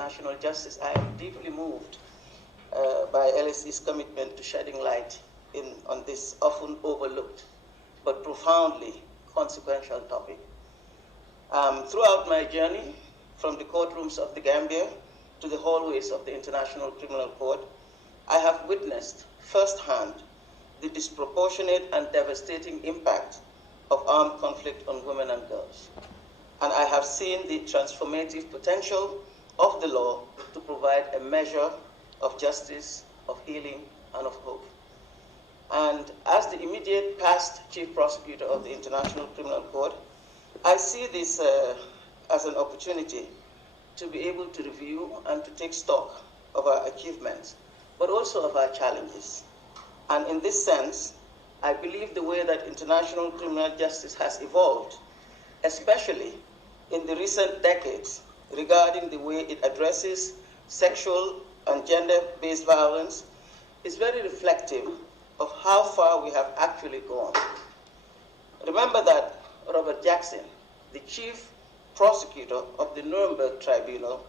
international justice, I am deeply moved by LSE's commitment to shedding light on this often overlooked but profoundly consequential topic. Throughout my journey, from the courtrooms of the Gambia to the hallways of the International Criminal Court, I have witnessed firsthand the disproportionate and devastating impact of armed conflict on women and girls. And I have seen the transformative potential of the law to provide a measure of justice, of healing, and of hope. And as the immediate past Chief Prosecutor of the International Criminal Court, I see this as an opportunity to be able to review and to take stock of our achievements, but also of our challenges. And in this sense, I believe the way that international criminal justice has evolved, especially in the recent decades, regarding the way it addresses sexual and gender-based violence, is very reflective of how far we have actually gone. Remember that Robert Jackson, the chief prosecutor of the Nuremberg Tribunal,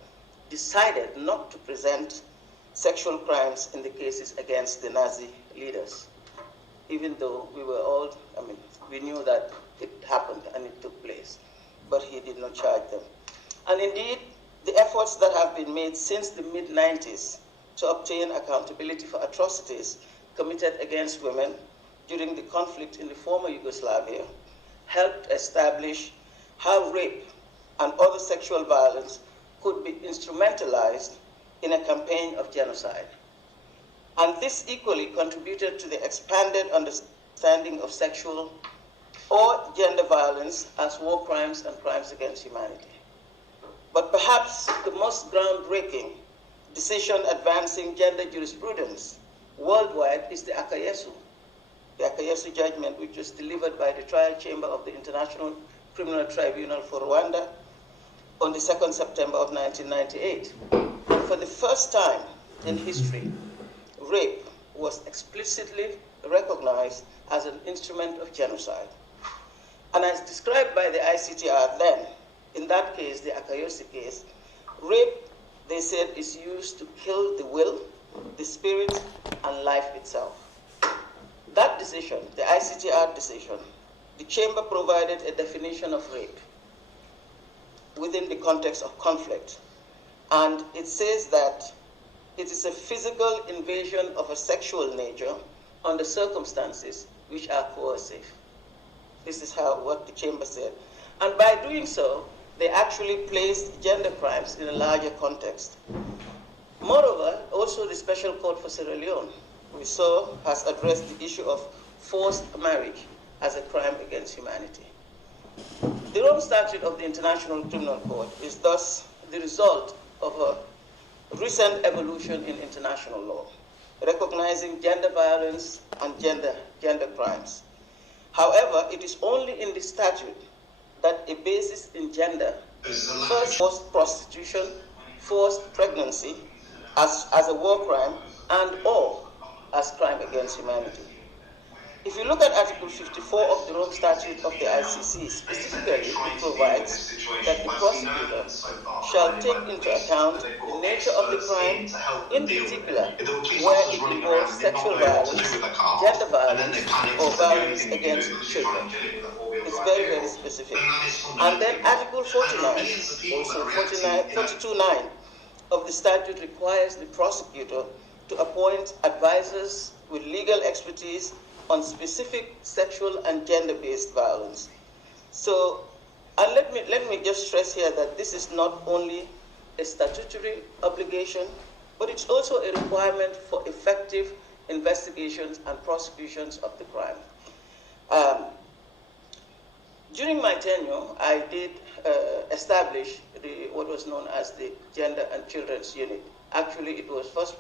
decided not to present sexual crimes in the cases against the Nazi leaders, even though we were all, we knew that it happened and it took place, but he did not charge them. And indeed, the efforts that have been made since the mid-90s to obtain accountability for atrocities committed against women during the conflict in the former Yugoslavia helped establish how rape and other sexual violence could be instrumentalized in a campaign of genocide. And this equally contributed to the expanded understanding of sexual or gender violence as war crimes and crimes against humanity. But perhaps the most groundbreaking decision advancing gender jurisprudence worldwide is the Akayesu judgment, which was delivered by the trial chamber of the International Criminal Tribunal for Rwanda on the 2nd September of 1998. And for the first time in history, rape was explicitly recognized as an instrument of genocide. And as described by the ICTR then, in that case, the Akayesu case, rape, they said, is used to kill the will, the spirit, and life itself. That decision, the ICTR decision, the chamber provided a definition of rape within the context of conflict. And it says that it is a physical invasion of a sexual nature under circumstances which are coercive. This is what the chamber said. And by doing so, they actually placed gender crimes in a larger context. Moreover, also the Special Court for Sierra Leone, we saw, has addressed the issue of forced marriage as a crime against humanity. The Rome Statute of the International Criminal Court is thus the result of a recent evolution in international law, recognizing gender violence and gender crimes. However, it is only in the statute that a basis in gender, first forced prostitution, forced pregnancy, as a war crime and or as crime against humanity. If you look at Article 54 of the Rome Statute of the ICC, specifically it provides that the prosecutor shall take into account the nature of the crime, in particular where it involves sexual violence, gender violence, or violence against children. It's very, very specific. And then Article 49, also 42.9 of the statute requires the prosecutor to appoint advisors with legal expertise on specific sexual and gender-based violence. So, and let me just stress here that this is not only a statutory obligation, but it's also a requirement for effective investigations and prosecutions of the crime. During my tenure, I did establish what was known as the Gender and Children's Unit. Actually, it was first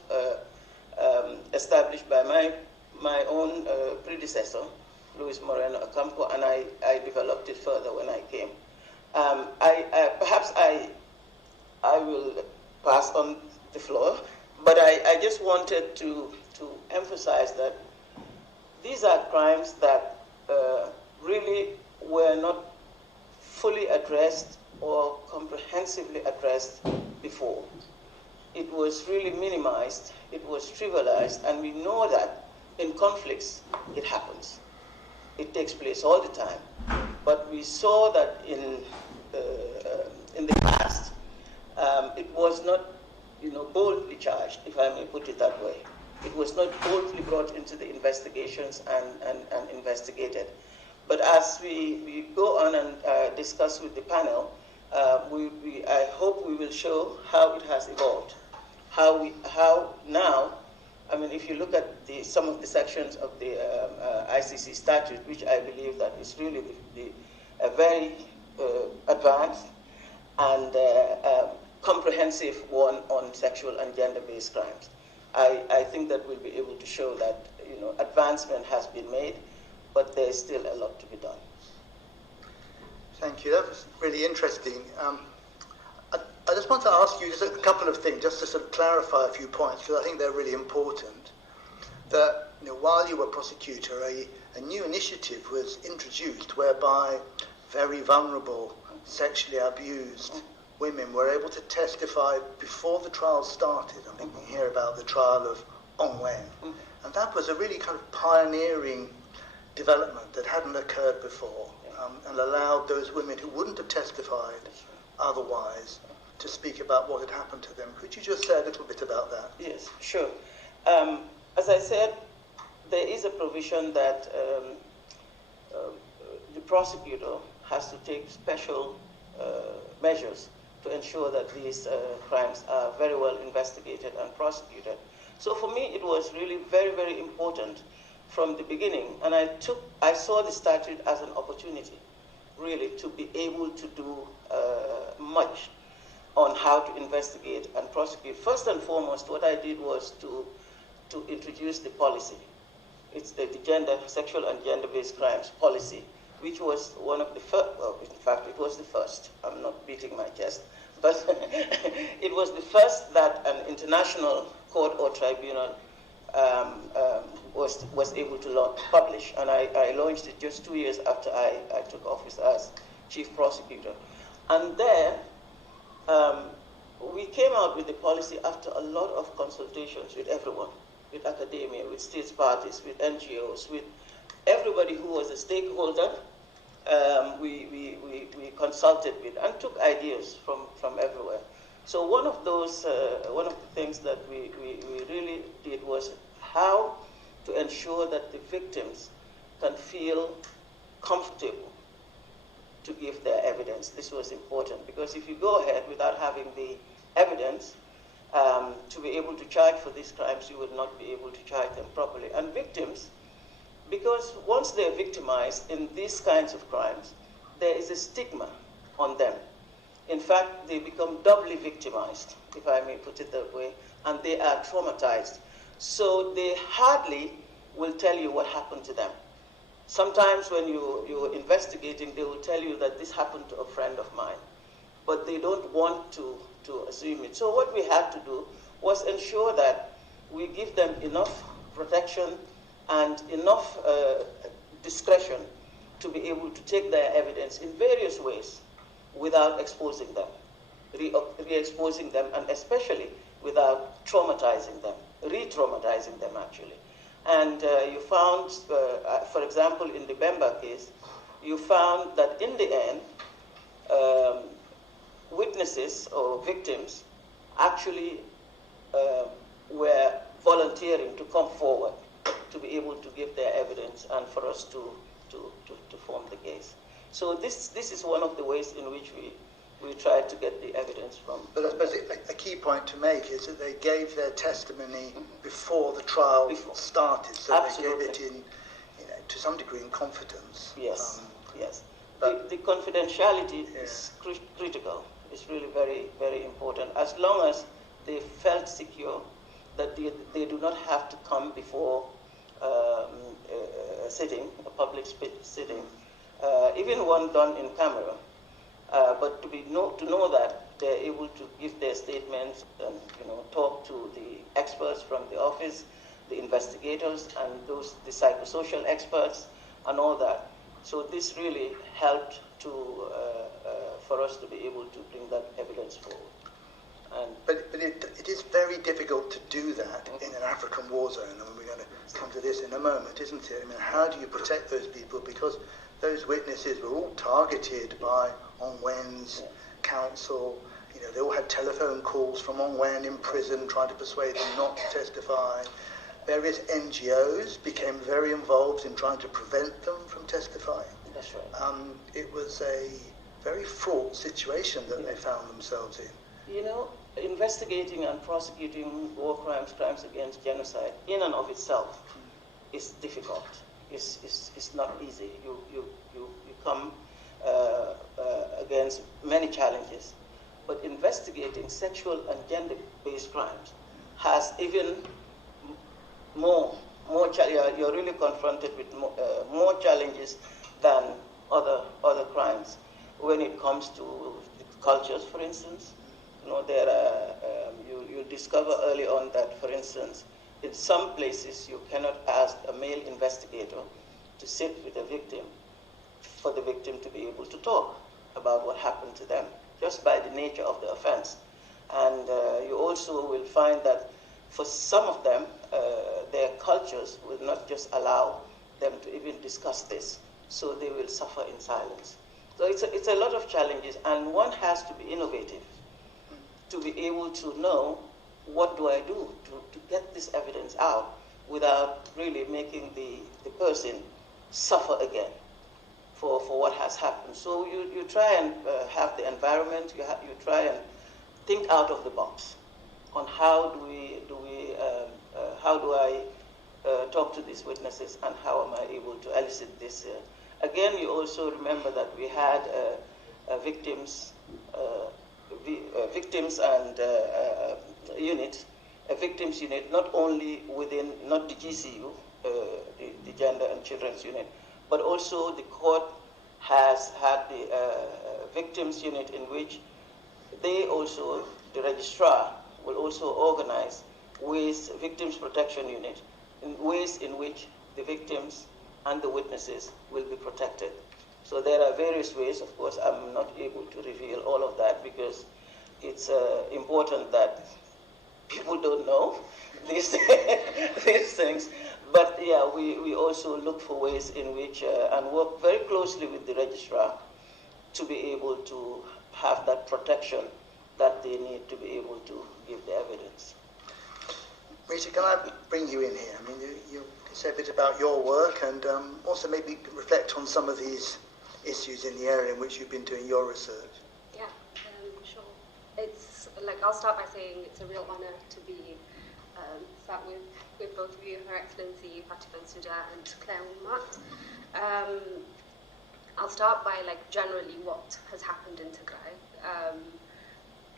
established by my own predecessor, Luis Moreno Ocampo, and I developed it further when I came. Perhaps I will pass on the floor, but I just wanted to emphasize that these are crimes that really were not fully addressed or comprehensively addressed before. it was really minimized, it was trivialized, and we know that in conflicts, it happens. It takes place all the time. But we saw that in the past, it was not, boldly charged, if I may put it that way. It was not boldly brought into the investigations and investigated. But as we go on and discuss with the panel, I hope we will show how it has evolved. How now, I mean, if you look at some of the sections of the ICC statute, which I believe that is really a very advanced and comprehensive one on sexual and gender-based crimes. I think that we'll be able to show that advancement has been made, but there's still a lot to be done. Thank you. That was really interesting. I just want to ask you just a couple of things, just to sort of clarify a few points, because I think they're really important. That while you were prosecutor, a new initiative was introduced whereby very vulnerable, sexually abused women were able to testify before the trial started. I'm thinking here about the trial of Ongwen. And that was a really kind of pioneering development that hadn't occurred before, and allowed those women who wouldn't have testified otherwise to speak about what had happened to them. Could you just say a little bit about that? Yes, sure. As I said, there is a provision that the prosecutor has to take special measures to ensure that these crimes are very well investigated and prosecuted. So for me, it was really very, very important from the beginning, and I saw the statute as an opportunity, really, to be able to do much on how to investigate and prosecute. First and foremost, what I did was to introduce the policy. It's the sexual and gender-based crimes policy, which was one of the first, well, in fact, it was the first. I'm not beating my chest, but it was the first that an international court or tribunal was able to publish, and I launched it just 2 years after I took office as chief prosecutor. And there, we came out with the policy after a lot of consultations with everyone, with academia, with states parties, with NGOs, with everybody who was a stakeholder. We consulted with and took ideas from everywhere. So one of the things that we really did was how to ensure that the victims can feel comfortable to give their evidence. This was important, because if you go ahead without having the evidence to be able to charge for these crimes, you will not be able to charge them properly. And victims, because once they're victimized in these kinds of crimes, there is a stigma on them. In fact, they become doubly victimized, if I may put it that way, and they are traumatized. So they hardly will tell you what happened to them. Sometimes when you're investigating, they will tell you that this happened to a friend of mine, but they don't want to assume it. So what we had to do was ensure that we give them enough protection and enough discretion to be able to take their evidence in various ways without exposing them, re-exposing them, and especially without traumatizing them, re-traumatizing them actually. And you found, for example, in the Bemba case, you found that in the end, witnesses or victims actually were volunteering to come forward to be able to give their evidence and for us to form the case. So this is one of the ways in which we tried to get the evidence from. But I suppose a key point to make is that they gave their testimony before the trial started, so Absolutely. they gave it in, to some degree, in confidence. Yes, yes. The confidentiality is critical. It's really very, very important. As long as they felt secure that they do not have to come before a sitting, a public sitting, even one done in camera, but to know that they're able to give their statements and talk to the experts from the office, the investigators, and the psychosocial experts, and all that. So this really helped for us to be able to bring that evidence forward. But it is very difficult to do that in an African war zone, and we're going to come to this in a moment, isn't it? I mean, how do you protect those people? Because those witnesses were all targeted by Ongwen's counsel. You know, they all had telephone calls from Ongwen in prison trying to persuade them not to testify. Various NGOs became very involved in trying to prevent them from testifying. That's right. It was a very fraught situation that they found themselves in. You know, investigating and prosecuting war crimes, crimes against genocide, in and of itself, is difficult. It's not easy. You come against many challenges. But investigating sexual and gender-based crimes has even more you're really confronted with more challenges than other crimes. When it comes to cultures, for instance, you know, there are you discover early on that, for instance, in some places you cannot ask a male investigator to sit with a victim for the victim to be able to talk about what happened to them, just by the nature of the offense. And you also will find that for some of them, their cultures will not just allow them to even discuss this, so they will suffer in silence. So it's a lot of challenges, and one has to be innovative to be able to know, what do I do to get this evidence out without really making the person suffer again for what has happened. So you try and have the environment, you try and think out of the box on how do I talk to these witnesses, and how am I able to elicit this. Again, you also remember that we had victims and unit, a victims unit, not only within, not the GCU, the Gender and Children's Unit, but also the court has had the victims unit, in which they also, the registrar, will also organize with victims protection unit in ways in which the victims and the witnesses will be protected. So there are various ways. Of course, I'm not able to reveal all of that because it's important that people don't know these things. But yeah, we also look for ways in which, and work very closely with the registrar to be able to have that protection that they need to be able to give the evidence. Rita, can I bring you in here? I mean, you can say a bit about your work, and also maybe reflect on some of these issues in the area in which you've been doing your research. Yeah, sure. It's like, I'll start by saying it's a real honor to be sat with both of you, Her Excellency Fatou Bensouda and Claire Wilmot. I'll start by generally what has happened in Tigray.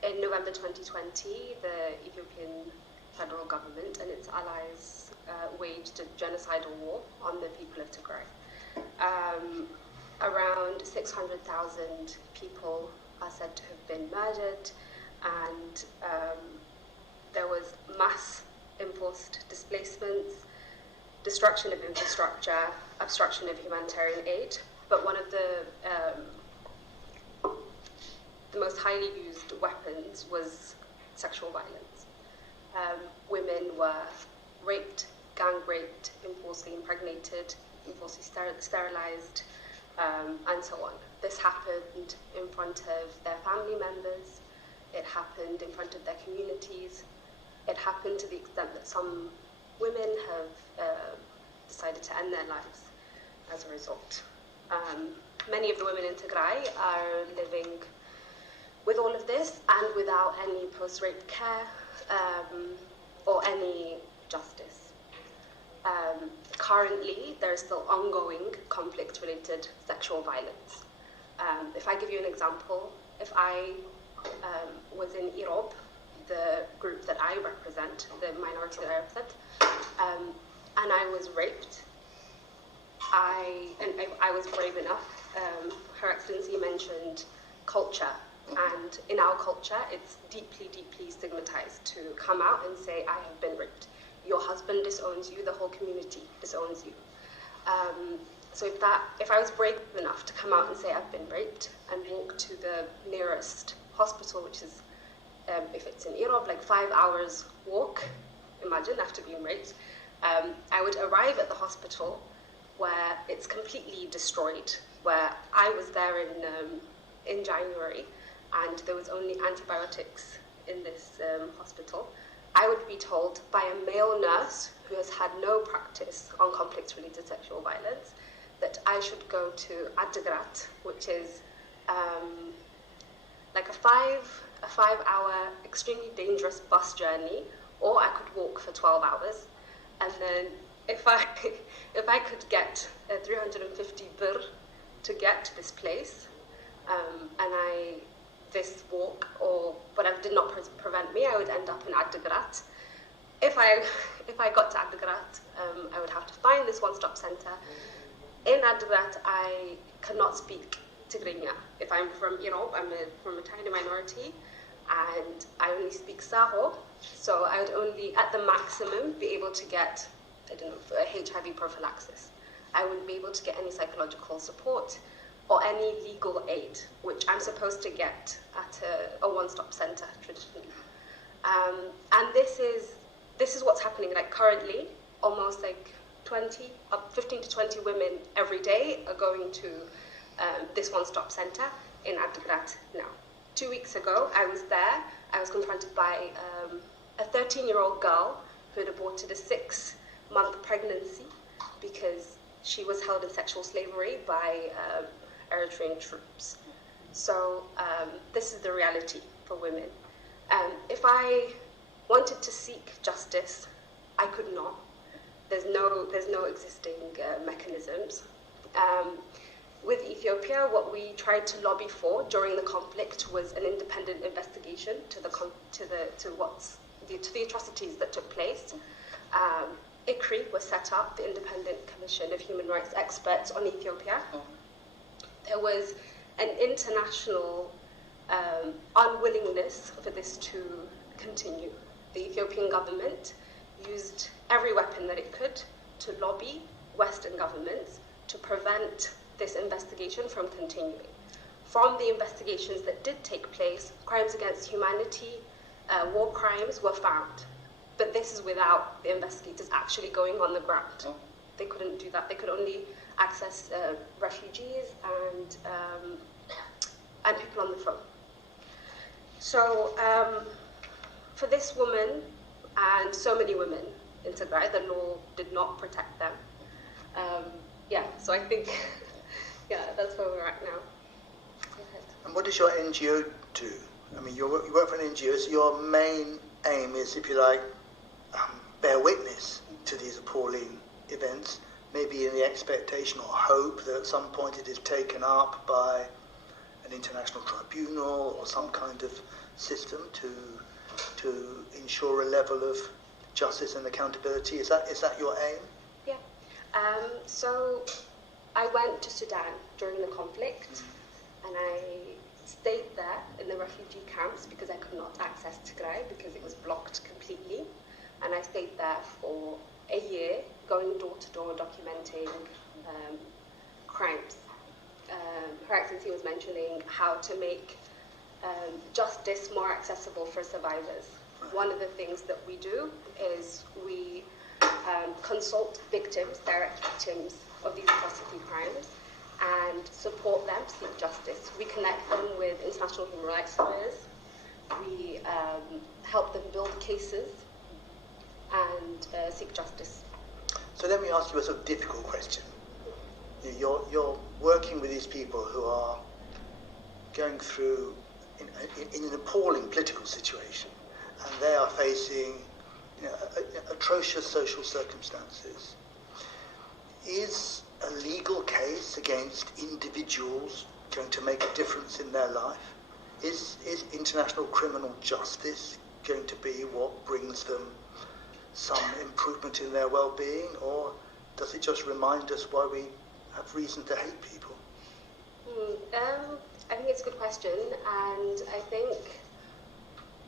In November 2020, the Ethiopian federal government and its allies waged a genocidal war on the people of Tigray. Around 600,000 people are said to have been murdered, and there was mass enforced displacements, destruction of infrastructure, obstruction of humanitarian aid. But one of the most highly used weapons was sexual violence. Women were raped, gang raped, enforcedly impregnated, enforcedly sterilized, and so on. This happened in front of their family members. It happened in front of their communities. It happened to the extent that some women have decided to end their lives as a result. Many of the women in Tigray are living with all of this and without any post-rape care or any justice. Currently, there is still ongoing conflict-related sexual violence. If I give you an example, if I was in Irob, the group that I represent, the minority that I represent, and I was raped, I was brave enough. Her Excellency mentioned culture, and in our culture, it's deeply, deeply stigmatized to come out and say, I have been raped. Your husband disowns you, the whole community disowns you. So if I was brave enough to come out and say I've been raped and walk to the nearest hospital, which is if it's in Europe, like 5 hours walk, imagine, after being raped. I would arrive at the hospital where it's completely destroyed, where I was there in January, and there was only antibiotics in this hospital. I would be told by a male nurse who has had no practice on conflict-related sexual violence that I should go to Adigrat, which is like a 5-hour, extremely dangerous bus journey, or I could walk for 12 hours. And then if I could get 350 birr to get to this place, this walk or whatever did not prevent me, I would end up in Adigrat. If I got to Adigrat, I would have to find this one-stop center. In Adigrat, I cannot speak Tigrinya. If I'm from, I'm from a tiny minority, and I only speak Saho, so I would only, at the maximum, be able to get, a HIV prophylaxis. I wouldn't be able to get any psychological support or any legal aid, which I'm supposed to get at a one-stop center traditionally. And this is what's happening. Like currently, almost like 15 to 20 women every day are going to this one-stop center in Adigrat now. 2 weeks ago, I was there. I was confronted by a 13-year-old girl who had aborted a 6-month pregnancy because she was held in sexual slavery by Eritrean troops. So this is the reality for women. If I wanted to seek justice, I could not. There's no existing mechanisms. With Ethiopia, what we tried to lobby for during the conflict was an independent investigation to the atrocities that took place. ICRI was set up, the Independent Commission of Human Rights Experts on Ethiopia. There was an international unwillingness for this to continue. The Ethiopian government used every weapon that it could to lobby Western governments to prevent this investigation from continuing. From the investigations that did take place, crimes against humanity, war crimes were found. But this is without the investigators actually going on the ground. They couldn't do that. They could only access refugees and people on the phone. So for this woman and so many women in Tigray, the law did not protect them. So I think, that's where we're at now. Go ahead. And what does your NGO do? I mean, you work for an NGO, so your main aim is, if you like, bear witness to these appalling events, maybe in the expectation or hope that at some point it is taken up by an international tribunal or some kind of system to ensure a level of justice and accountability. Is that your aim? Yeah. So I went to Sudan during the conflict, and I stayed there in the refugee camps because I could not access Tigray because it was blocked completely. And I stayed there for a year, going door to door, documenting crimes. Her Excellency was mentioning how to make justice more accessible for survivors. One of the things that we do is we consult victims, direct victims of these atrocity crimes, and support them seek justice. We connect them with international human rights lawyers. We help them build cases and seek justice. So let me ask you a sort of difficult question. You're working with these people who are going through in an appalling political situation, and they are facing atrocious social circumstances. Is a legal case against individuals going to make a difference in their life? Is international criminal justice going to be what brings them some improvement in their well-being, or does it just remind us why we have reason to hate people? I think it's a good question, and I think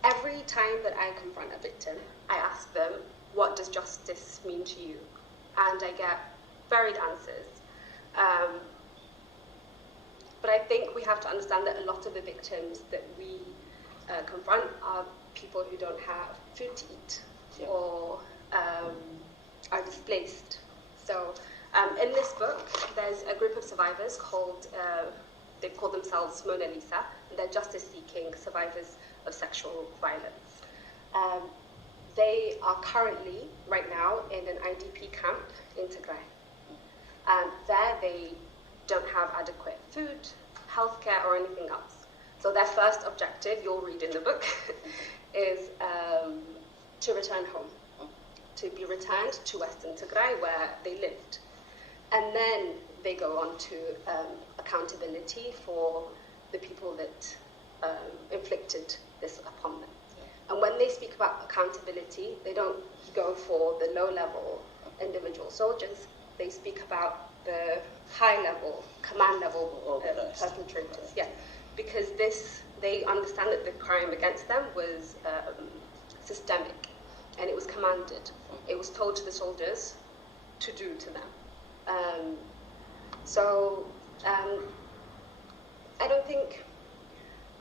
every time that I confront a victim, I ask them, what does justice mean to you? And I get varied answers. But I think we have to understand that a lot of the victims that we confront are people who don't have food to eat or are displaced. So in this book, there's a group of survivors called, they call themselves Mona Lisa, and they're justice-seeking survivors of sexual violence. They are currently, right now, in an IDP camp in Tigray. There they don't have adequate food, healthcare, or anything else. So their first objective, you'll read in the book, is to return home, to be returned to Western Tigray where they lived. And then they go on to accountability for the people that inflicted this upon them. And when they speak about accountability, they don't go for the low-level individual soldiers. They speak about the high-level, command-level perpetrators. Yeah, because they understand that the crime against them was systemic, and it was commanded. It was told to the soldiers to do to them.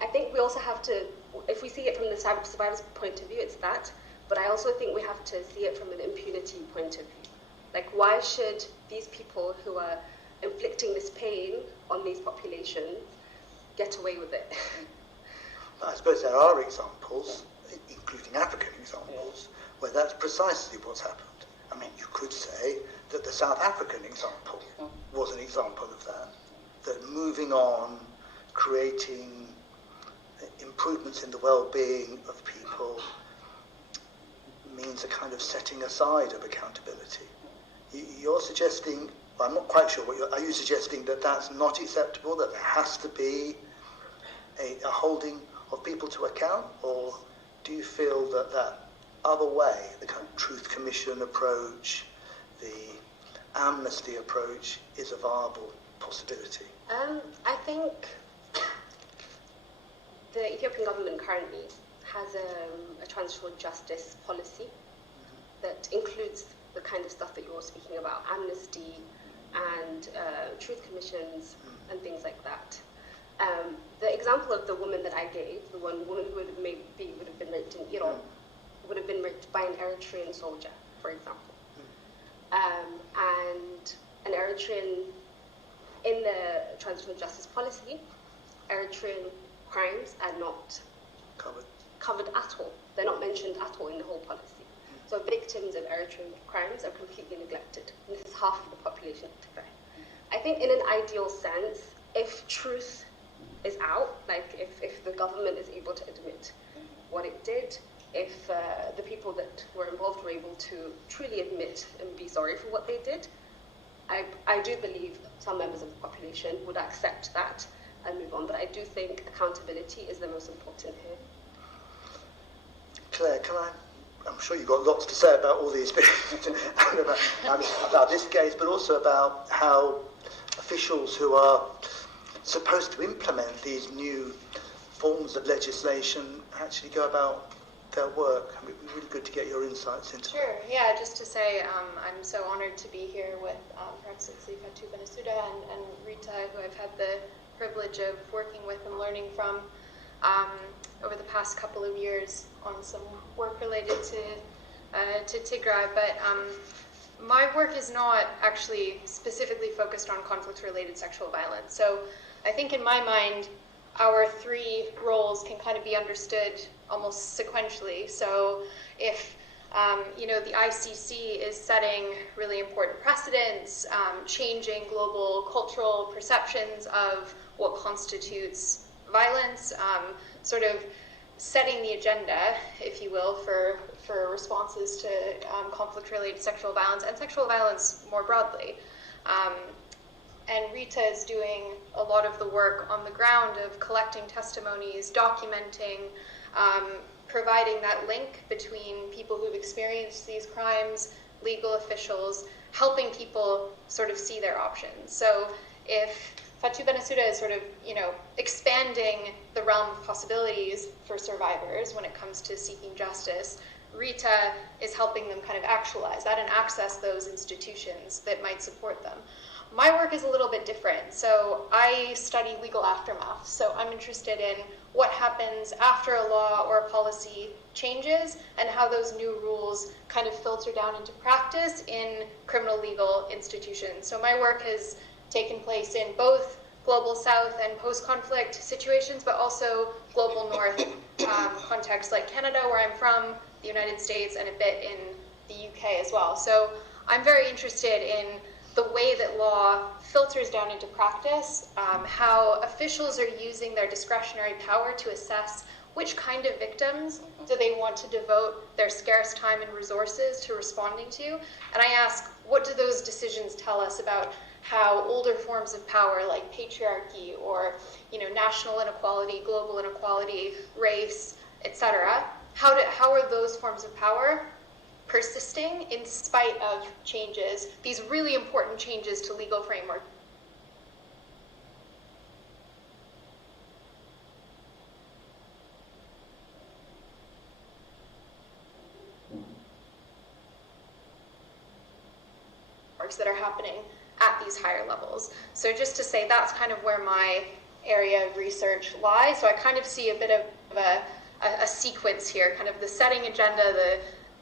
I think we also have to, if we see it from the survivor's point of view, it's that, but I also think we have to see it from an impunity point of view. Like, why should these people who are inflicting this pain on these populations get away with it? I suppose there are examples, including African examples, where that's precisely what's happened. I mean, you could say that the South African example was an example of that moving on, creating improvements in the well-being of people means a kind of setting aside of accountability. You're suggesting, well, I'm not quite sure, are you suggesting that that's not acceptable, that there has to be a holding of people to account, or do you feel that that other way, the kind of Truth Commission approach, the amnesty approach, is a viable possibility? I think the Ethiopian government currently has a transitional justice policy that includes the kind of stuff that you're speaking about, amnesty and truth commissions and things like that. The example of the woman that I gave, the one woman who would have been raped in Iran, would have been raped by an Eritrean soldier, for example. And an Eritrean, in the transitional justice policy, Eritrean crimes are not covered at all. They're not mentioned at all in the whole policy. So victims of Eritrean crimes are completely neglected. And this is half of the population of Tigray. I think in an ideal sense, if truth is out, like if the government is able to admit what it did, if the people that were involved were able to truly admit and be sorry for what they did, I do believe some members of the population would accept that and move on. But I do think accountability is the most important here. Claire, I'm sure you've got lots to say about all these things, about this case, but also about how officials who are supposed to implement these new forms of legislation actually go about their work. I mean, it'd be really good to get your insights into that. Sure, yeah, just to say I'm so honored to be here with perhaps Fatou Bensouda and Rita, who I've had the privilege of working with and learning from over the past couple of years on some work related to Tigray. But my work is not actually specifically focused on conflict-related sexual violence. So I think in my mind, our three roles can kind of be understood almost sequentially. So if the ICC is setting really important precedents, changing global cultural perceptions of what constitutes violence, sort of setting the agenda, if you will, for responses to conflict-related sexual violence and sexual violence more broadly. And Rita is doing a lot of the work on the ground of collecting testimonies, documenting, providing that link between people who've experienced these crimes, legal officials, helping people sort of see their options. So if Fatou Bensouda is sort of, expanding the realm of possibilities for survivors when it comes to seeking justice, Rita is helping them kind of actualize that and access those institutions that might support them. My work is a little bit different. So I study legal aftermath. So I'm interested in what happens after a law or a policy changes and how those new rules kind of filter down into practice in criminal legal institutions. So my work has taken place in both global south and post-conflict situations, but also global north contexts like Canada, where I'm from, the United States, and a bit in the UK as well. So I'm very interested in the way that law filters down into practice, how officials are using their discretionary power to assess which kind of victims do they want to devote their scarce time and resources to responding to. And I ask, what do those decisions tell us about how older forms of power like patriarchy or national inequality, global inequality, race, etc., how are those forms of power persisting in spite of changes, these really important changes to legal framework? That are happening at these higher levels. So just to say, that's kind of where my area of research lies. So I kind of see a bit of a sequence here, kind of the setting agenda,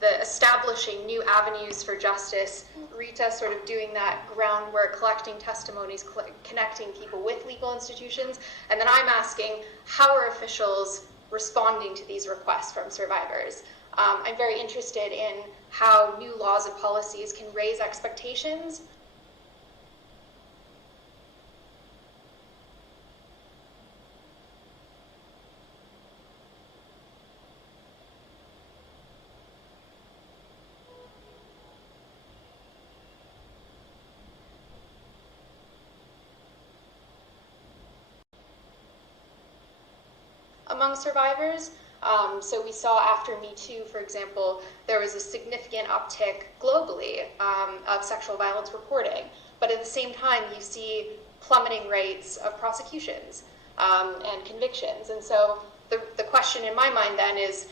the establishing new avenues for justice, Rita sort of doing that groundwork, collecting testimonies, connecting people with legal institutions, and then I'm asking, how are officials responding to these requests from survivors? I'm very interested in how new laws and policies can raise expectations among survivors. So we saw after Me Too, for example, there was a significant uptick globally of sexual violence reporting. But at the same time, you see plummeting rates of prosecutions and convictions. And so the question in my mind then is,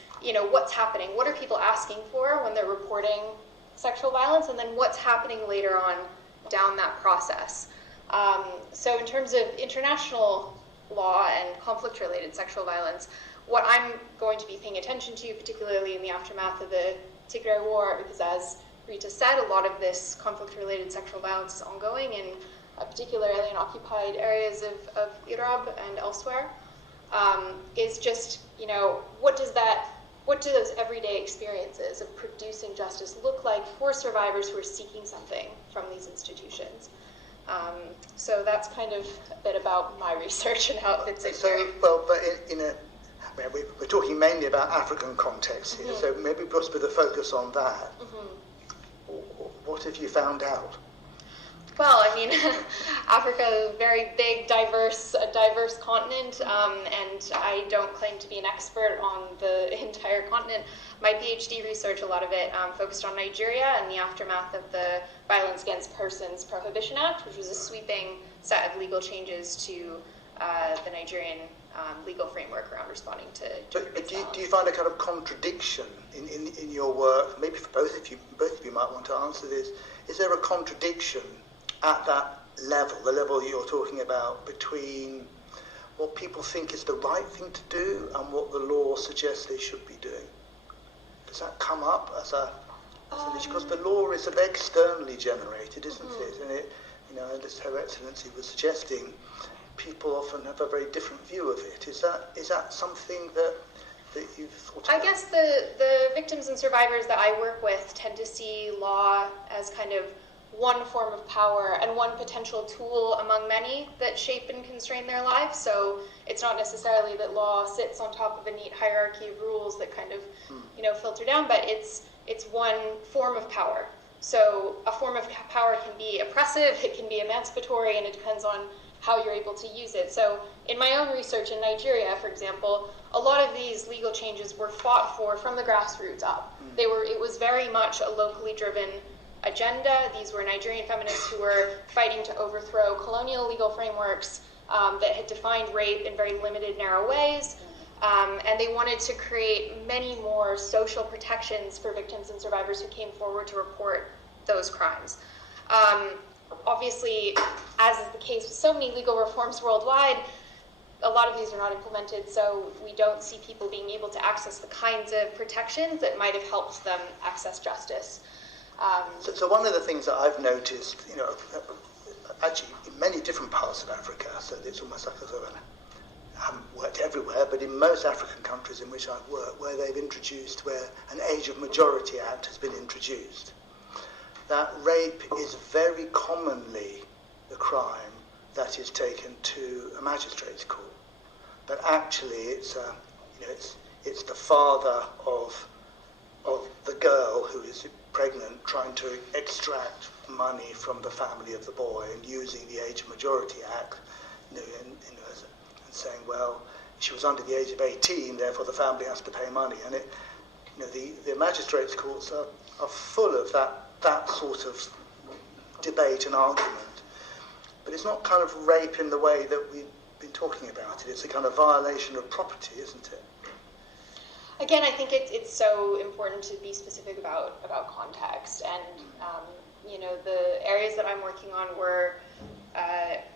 what's happening? What are people asking for when they're reporting sexual violence? And then what's happening later on down that process? So in terms of international law and conflict-related sexual violence, what I'm going to be paying attention to, particularly in the aftermath of the Tigray War, because as Rita said, a lot of this conflict-related sexual violence is ongoing in particularly in occupied areas of Iraq and elsewhere, is just, what do those everyday experiences of producing justice look like for survivors who are seeking something from these institutions? So that's kind of a bit about my research and how it fits in here. Well, but we're talking mainly about African context here, so maybe just with a focus on that. What have you found out? Well, I mean, Africa is a very big, diverse continent, and I don't claim to be an expert on the entire continent. My PhD research, a lot of it focused on Nigeria and the aftermath of the Violence Against Persons Prohibition Act, which was a sweeping set of legal changes to the Nigerian legal framework around responding to But do you find a kind of contradiction in your work? Maybe for both of you might want to answer this. Is there a contradiction at that level, the level you're talking about, between what people think is the right thing to do and what the law suggests they should be doing? Does that come up as an issue? Because the law is externally generated, isn't it? And it, as Her Excellency was suggesting, people often have a very different view of it. Is that something that you've thought about? I guess the victims and survivors that I work with tend to see law as kind of one form of power and one potential tool among many that shape and constrain their lives. So it's not necessarily that law sits on top of a neat hierarchy of rules that kind of, filter down, but it's one form of power. So a form of power can be oppressive, it can be emancipatory, and it depends on how you're able to use it. So in my own research in Nigeria, for example, a lot of these legal changes were fought for from the grassroots up. It was very much a locally driven agenda. These were Nigerian feminists who were fighting to overthrow colonial legal frameworks that had defined rape in very limited, narrow ways. And they wanted to create many more social protections for victims and survivors who came forward to report those crimes. Obviously, as is the case with so many legal reforms worldwide, a lot of these are not implemented, so we don't see people being able to access the kinds of protections that might have helped them access justice. So one of the things that I've noticed, actually in many different parts of Africa, so it's almost like I haven't worked everywhere, but in most African countries in which I've worked, where they've introduced, where an Age of Majority Act has been introduced, that rape is very commonly the crime that is taken to a magistrate's court. But actually it's the father of the girl who is pregnant trying to extract money from the family of the boy and using the Age of Majority Act, and saying, well, she was under the age of 18, therefore the family has to pay money. And the magistrates' courts are full of that sort of debate and argument. But it's not kind of rape in the way that we've been talking about it. It's a kind of violation of property, isn't it? Again, I think it's so important to be specific about context, and the areas that I'm working on were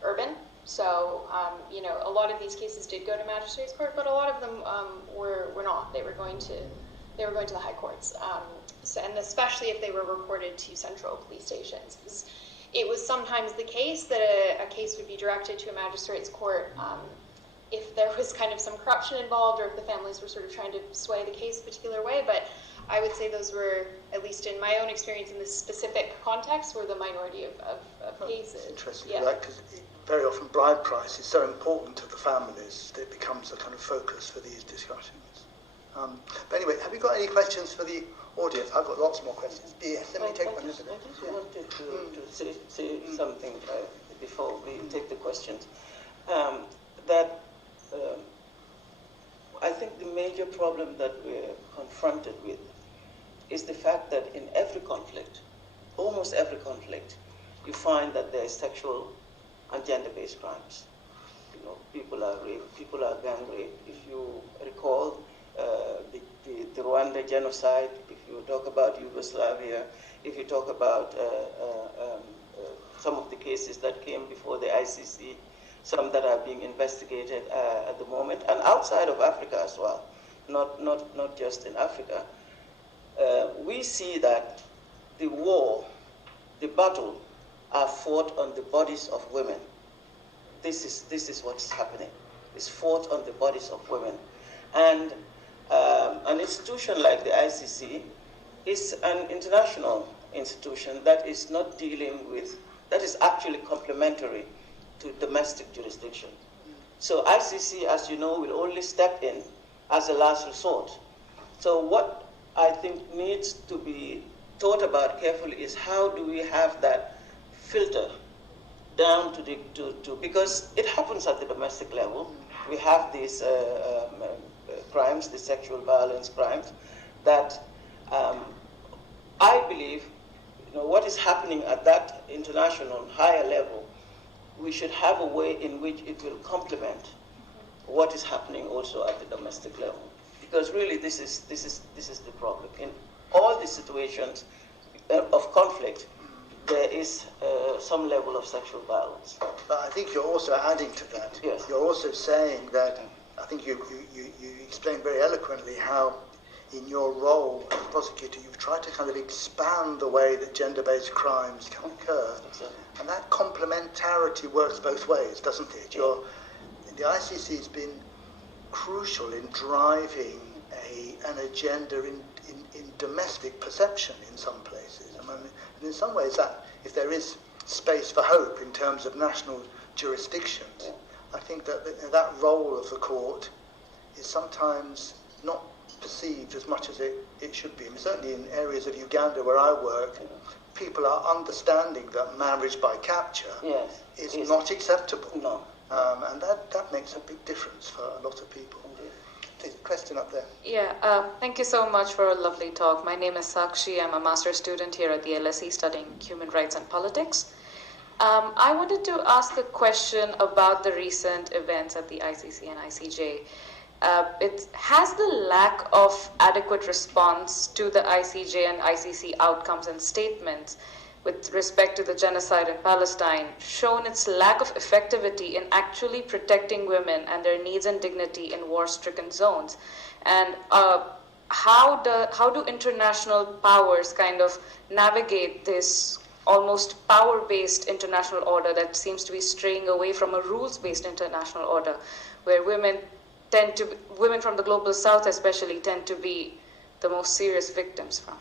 urban. So a lot of these cases did go to magistrates' court, but a lot of them were not. They were going to the high courts, and especially if they were reported to central police stations. It was sometimes the case that a case would be directed to a magistrate's court if there was kind of some corruption involved, or if the families were sort of trying to sway the case a particular way. But I would say those were, at least in my own experience in this specific context, were the minority of cases. It's interesting, yeah. right? Because very often bride price is so important to the families that it becomes a kind of focus for these discussions. But anyway, have you got any questions for the audience? I've got lots more questions. Yes, let me take one. I just wanted to say something before we take the questions. I think the major problem that we're confronted with is the fact that in every conflict, almost every conflict, you find that there is sexual and gender-based crimes. People are raped, people are gang raped. If you recall the Rwanda genocide, if you talk about Yugoslavia, if you talk about some of the cases that came before the ICC, some that are being investigated at the moment, and outside of Africa as well, not just in Africa, we see that the war, the battle, are fought on the bodies of women. This is what's happening. It's fought on the bodies of women. And an institution like the ICC is an international institution that is not dealing with, that is actually complementary to domestic jurisdiction. So ICC, as you know, will only step in as a last resort. So what I think needs to be thought about carefully is how do we have that filter down to because it happens at the domestic level. We have these crimes, the sexual violence crimes, that I believe, what is happening at that international higher level, we should have a way in which it will complement what is happening also at the domestic level. Because really this is the problem. In all the situations of conflict, there is some level of sexual violence. But I think you're also adding to that. Yes. You're also saying that, I think you explained very eloquently how in your role as a prosecutor you've tried to kind of expand the way that gender-based crimes can occur. Exactly. And that complementarity works both ways, doesn't it? The ICC has been crucial in driving an agenda in domestic perception in some places. I mean, and in some ways, that if there is space for hope in terms of national jurisdictions, I think that role of the court is sometimes not perceived as much as it should be. I mean, certainly in areas of Uganda where I work, people are understanding that marriage by capture is not acceptable. No. And that makes a big difference for a lot of people. There's a question up there. Yeah, thank you so much for a lovely talk. My name is Sakshi. I'm a master's student here at the LSE studying human rights and politics. I wanted to ask a question about the recent events at the ICC and ICJ. Has the lack of adequate response to the ICJ and ICC outcomes and statements with respect to the genocide in Palestine, shown its lack of effectivity in actually protecting women and their needs and dignity in war-stricken zones? And how do international powers kind of navigate this almost power-based international order that seems to be straying away from a rules-based international order, where women from the global south especially tend to be the most serious victims from?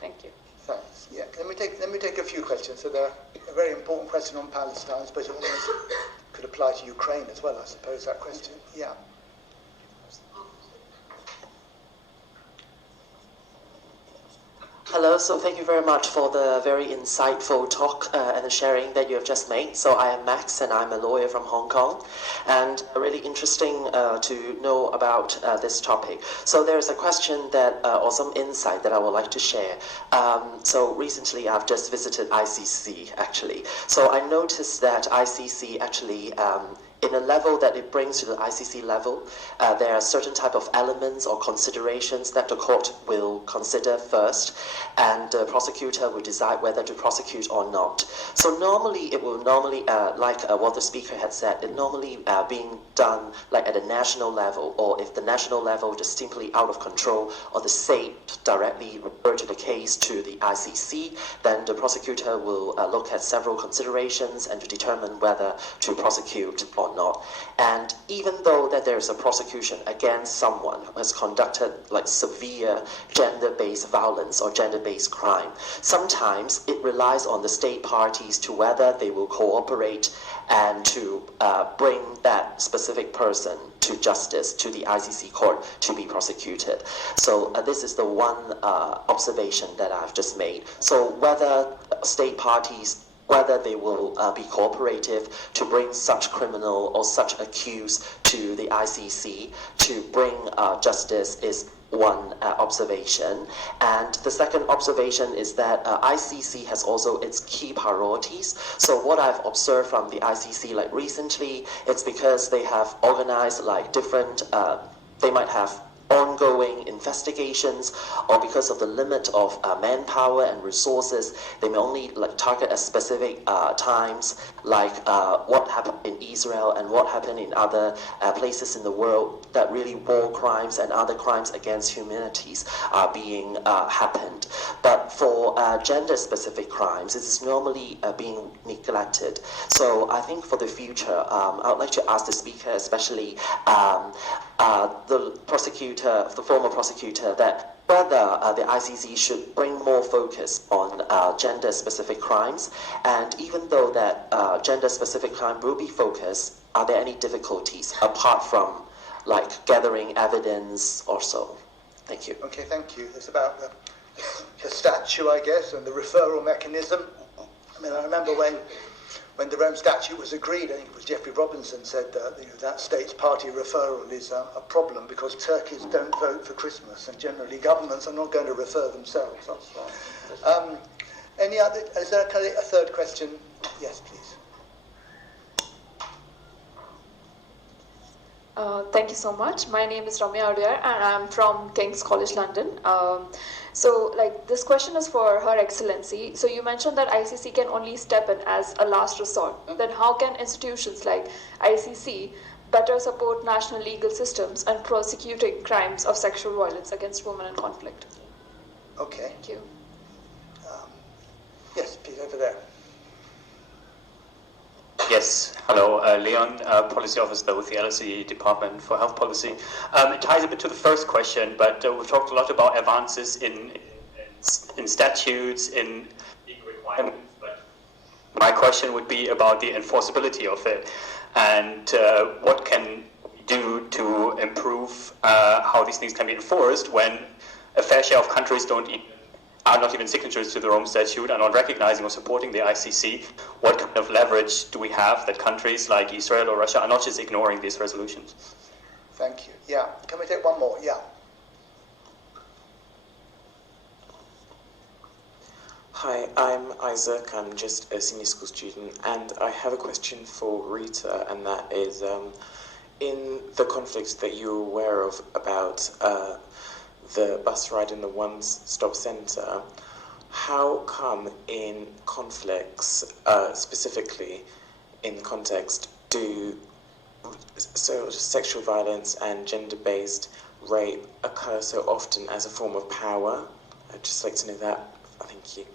Thank you. Thanks. Yeah, let me take a few questions. So there, a very important question on Palestine, but it almost could apply to Ukraine as well, I suppose, that question. Yeah. Hello, so thank you very much for the very insightful talk and the sharing that you have just made. So I am Max and I'm a lawyer from Hong Kong, and really interesting to know about this topic. So there's a question that, or some insight that I would like to share. So recently I've just visited ICC actually. So I noticed that ICC actually in a level that it brings to the ICC level, there are certain type of elements or considerations that the court will consider first, and the prosecutor will decide whether to prosecute or not. So normally, it will like what the speaker had said, it normally being done like at a national level, or if the national level is simply out of control, or the state directly refer to the case to the ICC, then the prosecutor will look at several considerations and to determine whether to prosecute or not. And even though that there's a prosecution against someone who has conducted like severe gender-based violence or gender-based crime, sometimes it relies on the state parties to whether they will cooperate and to bring that specific person to justice, to the ICC court to be prosecuted. So this is the one observation that I've just made. So whether state parties, whether they will be cooperative to bring such criminal or such accused to the ICC to bring justice is one observation. And the second observation is that ICC has also its key priorities. So what I've observed from the ICC like recently, it's because they have organized like different, they might have ongoing investigations, or because of the limit of manpower and resources, they may only like target at specific times, like what happened in Israel and what happened in other places in the world, that really war crimes and other crimes against humanities are being happened. But for gender-specific crimes, it is normally being neglected. So I think for the future, I would like to ask the speaker, especially the prosecutor, the former prosecutor, that whether the ICC should bring more focus on gender-specific crimes, and even though that gender-specific crime will be focused, are there any difficulties apart from like gathering evidence or so? Thank you. Okay, thank you. It's about the statute, I guess, and the referral mechanism. I mean, I remember when the Rome Statute was agreed, I think it was Geoffrey Robinson said that that states party referral is a problem because Turkeys don't vote for Christmas, and generally governments are not going to refer themselves. That's right. Any other? Is there a third question? Yes, please. Thank you so much. My name is Ramya Adiyar and I'm from King's College London. So this question is for Her Excellency. So you mentioned that ICC can only step in as a last resort. Then how can institutions like ICC better support national legal systems and prosecuting crimes of sexual violence against women in conflict? Okay. Thank you. Yes, please, over there. Yes, hello, Leon, Policy Officer with the LSE Department for Health Policy. It ties a bit to the first question, but we've talked a lot about advances in statutes, in legal requirements, but my question would be about the enforceability of it, and what can we do to improve how these things can be enforced when a fair share of countries are not even signatories to the Rome Statute, are not recognizing or supporting the ICC. What kind of leverage do we have that countries like Israel or Russia are not just ignoring these resolutions? Thank you. Yeah, can we take one more? Yeah. Hi, I'm Isaac. I'm just a senior school student, and I have a question for Rita, and that is, in the conflicts that you're aware of about the bus ride in the one-stop centre, how come in conflicts, specifically in the context, do sexual violence and gender-based rape occur so often as a form of power? I'd just like to know that. Thank you.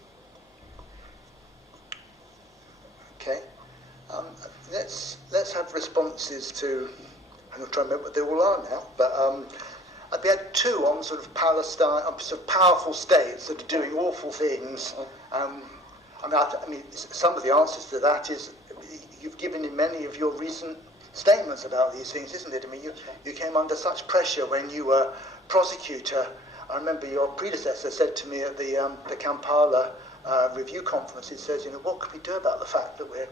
Okay. Let's have responses to. I'm not trying to remember what they all are now, but we had two on sort of Palestine, sort of powerful states that are doing awful things. I mean, some of the answers to that is you've given in many of your recent statements about these things, isn't it? I mean, you came under such pressure when you were prosecutor. I remember your predecessor said to me at the Kampala review conference, he says, what can we do about the fact that we're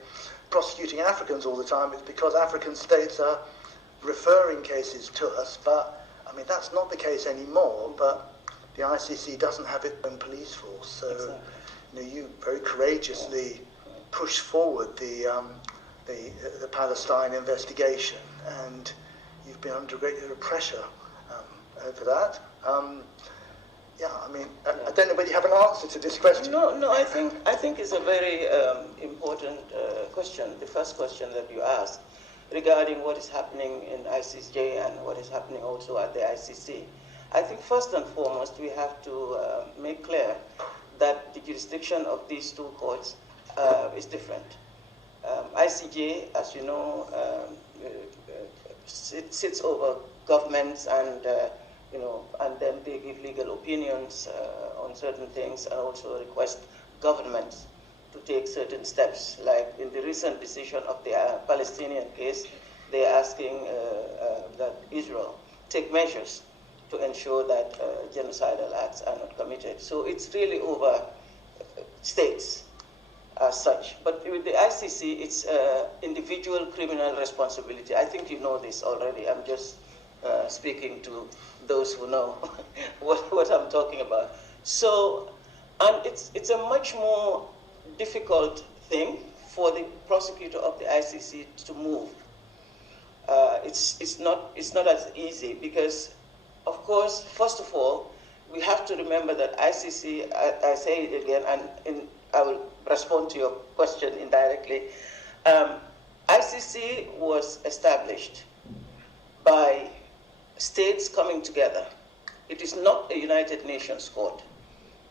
prosecuting Africans all the time? It's because African states are referring cases to us, but I mean, that's not the case anymore, but the ICC doesn't have its own police force. So, exactly. You very courageously pushed forward the Palestine investigation, and you've been under a great deal of pressure over that. Yeah, I mean, I don't know whether you have an answer to this question. No, I think it's a very important question, the first question that you asked, regarding what is happening in ICJ and what is happening also at the ICC. I think first and foremost, we have to make clear that the jurisdiction of these two courts is different. ICJ, as you know, sits over governments and and then they give legal opinions on certain things and also request governments to take certain steps. Like in the recent decision of the Palestinian case, they are asking that Israel take measures to ensure that genocidal acts are not committed. So it's really over states as such. But with the ICC, it's individual criminal responsibility. I think you know this already. I'm just speaking to those who know what I'm talking about. So, and it's a much more difficult thing for the prosecutor of the ICC to move. It's not as easy because, of course, first of all, we have to remember that ICC, I say it again, and I will respond to your question indirectly. ICC was established by states coming together. It is not a United Nations court.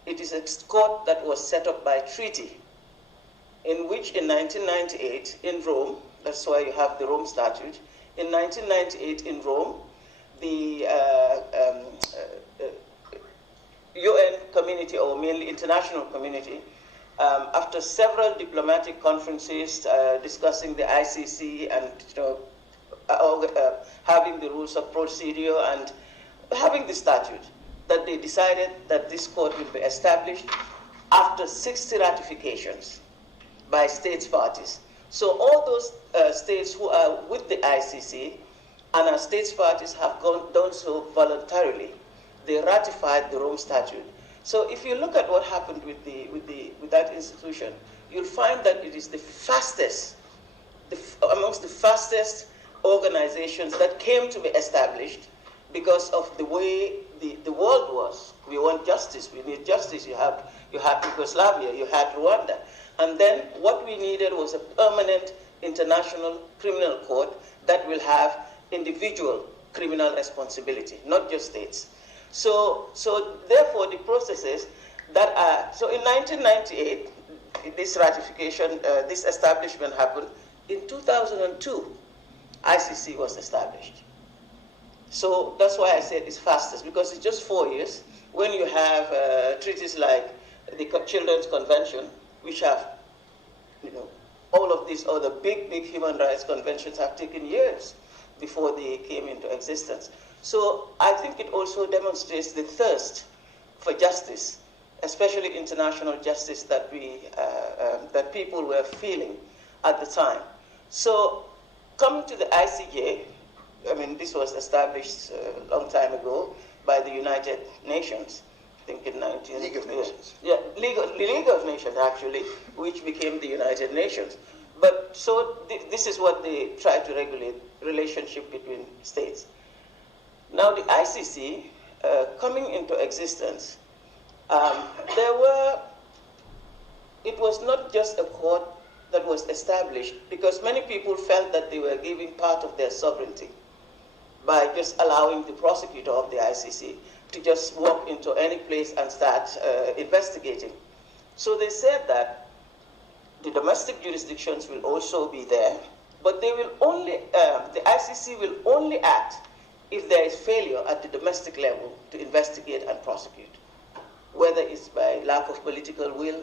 It is a court that was set up by treaty, in which in 1998 in Rome, that's why you have the Rome Statute, in 1998 in Rome, the UN community, or mainly international community, after several diplomatic conferences discussing the ICC and having the rules of procedure and having the statute, that they decided that this court will be established after 60 ratifications by states parties. So all those states who are with the ICC and our states parties have done so voluntarily. They ratified the Rome Statute. So if you look at what happened with that institution, you'll find that it is the fastest, amongst the fastest organizations that came to be established because of the way the world was. We want justice. We need justice. You had Yugoslavia. You had Rwanda. And then what we needed was a permanent international criminal court that will have individual criminal responsibility, not just states. So therefore, the processes that are, so in 1998, this ratification, this establishment happened. In 2002, ICC was established. So that's why I said it's fastest, because it's just 4 years. When you have treaties like the Children's Convention, which have, all of these other big human rights conventions have taken years before they came into existence. So I think it also demonstrates the thirst for justice, especially international justice that that people were feeling at the time. So coming to the ICJ, I mean, this was established a long time ago by the United Nations, I think in League of Nations. Yeah, League of Nations, actually, which became the United Nations. But so this is what they try to regulate, relationship between states. Now the ICC, coming into existence, there were it was not just a court that was established, because many people felt that they were giving part of their sovereignty by just allowing the prosecutor of the ICC to just walk into any place and start investigating. So they said that the domestic jurisdictions will also be there, but they will only, the ICC will only act if there is failure at the domestic level to investigate and prosecute, whether it's by lack of political will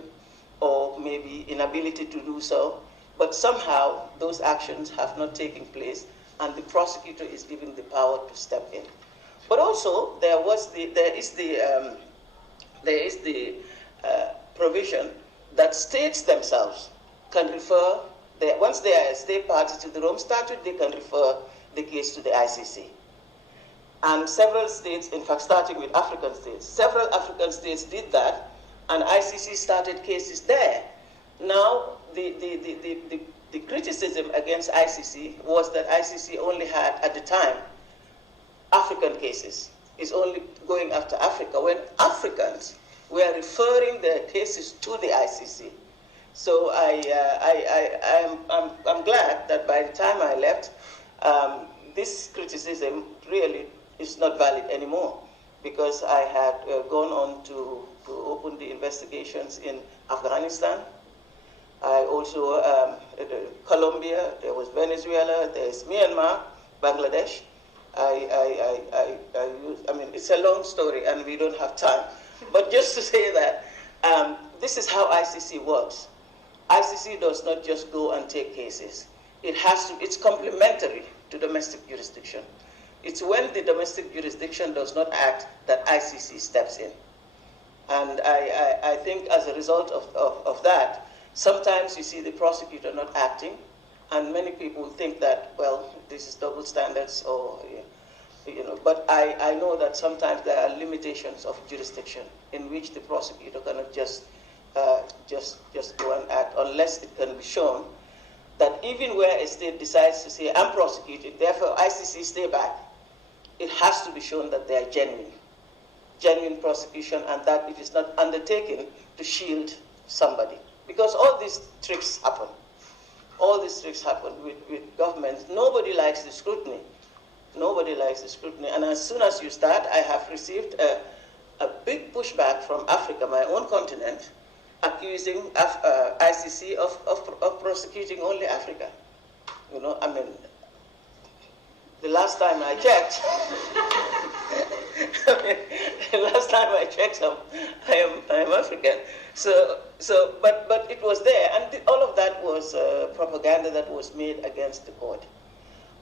or maybe inability to do so. But somehow those actions have not taken place, and the prosecutor is given the power to step in. But also there is the provision that states themselves can refer, once they are a state party to the Rome Statute, they can refer the case to the ICC. And several states, in fact starting with African states, several African states did that, and ICC started cases there. Now, the criticism against ICC was that ICC only had, at the time, African cases. It's only going after Africa, when Africans were referring their cases to the ICC. So I'm glad that by the time I left, this criticism really is not valid anymore, because I had gone on to open the investigations in Afghanistan. I also, Colombia, there was Venezuela, there's Myanmar, Bangladesh. I mean, it's a long story and we don't have time. But just to say that this is how ICC works. ICC does not just go and take cases. It's complementary to domestic jurisdiction. It's when the domestic jurisdiction does not act that ICC steps in. And I think as a result of that, sometimes you see the prosecutor not acting, and many people think that, well, this is double standards, or, you know, but I know that sometimes there are limitations of jurisdiction in which the prosecutor cannot just go and act unless it can be shown that even where a state decides to say, I'm prosecuting, therefore ICC stay back, it has to be shown that they are genuine prosecution, and that it is not undertaken to shield somebody. Because all these tricks happen. All these tricks happen with governments. Nobody likes the scrutiny. Nobody likes the scrutiny. And as soon as you start, I have received a big pushback from Africa, my own continent, accusing ICC of prosecuting only Africa. You know, I mean, the last time I checked, I am African. But it was there, and all of that was propaganda that was made against the court.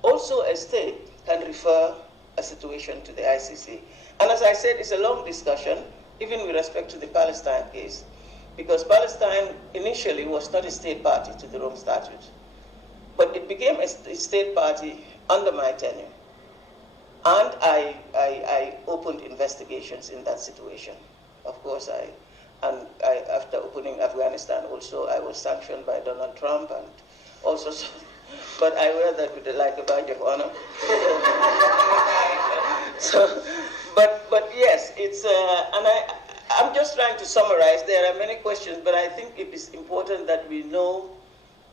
Also, a state can refer a situation to the ICC. And as I said, it's a long discussion, even with respect to the Palestine case, because Palestine initially was not a state party to the Rome Statute, but it became a state party under my tenure. And I opened investigations in that situation. Of course, after opening Afghanistan also, I was sanctioned by Donald Trump, and also, but I wear that with a badge of honor. But yes, it's, and I'm just trying to summarize. There are many questions, but I think it is important that we know